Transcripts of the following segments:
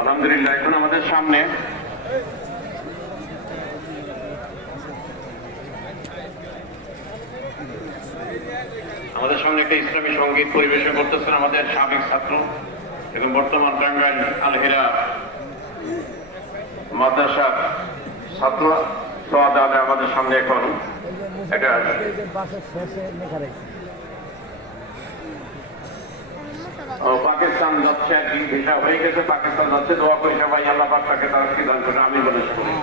আলহামদুলিল্লাহ, এখন আমাদের সামনে একটা ইসলামী সঙ্গীত পরিবেশন করতেছেন আমাদের সাবেক ছাত্র এবং বর্তমান টাঙ্গাইল আল হিরা মাদ্রাসার ছাত্র সোয়াদ আলী আমাদের সামনে এখন একটা পাকিস্তান যাচ্ছে আর কি, ভিসা হয়ে গেছে, পাকিস্তান যাচ্ছে, দোয়া করে সবাই আল্লাহ পাক তাকে তার সিদ্ধান্ত করে আমি বলে শুনি।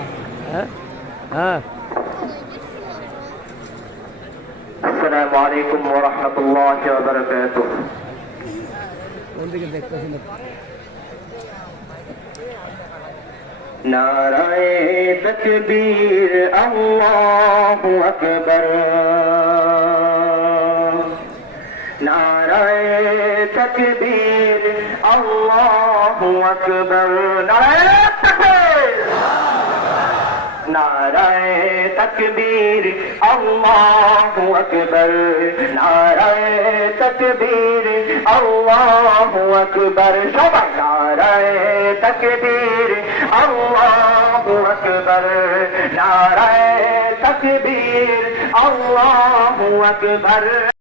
আসসালামু আলাইকুম ওয়া রাহমাতুল্লাহি ওয়া বারাকাতুহু। নারায়ে তাকবীর, আল্লাহু আকবার, নারায়ে তাকবীর, আল্লাহু আকবার, নারায়ে তাকবীর, নারায়ে তাকবীর, আল্লাহু আকবার, নারায়ে তাকবীর, আল্লাহু আকবার, সবাই নারায়ে তাকবীর, আল্লাহু আকবার, নারায়ে তাকবীর, আল্লাহু আকবার।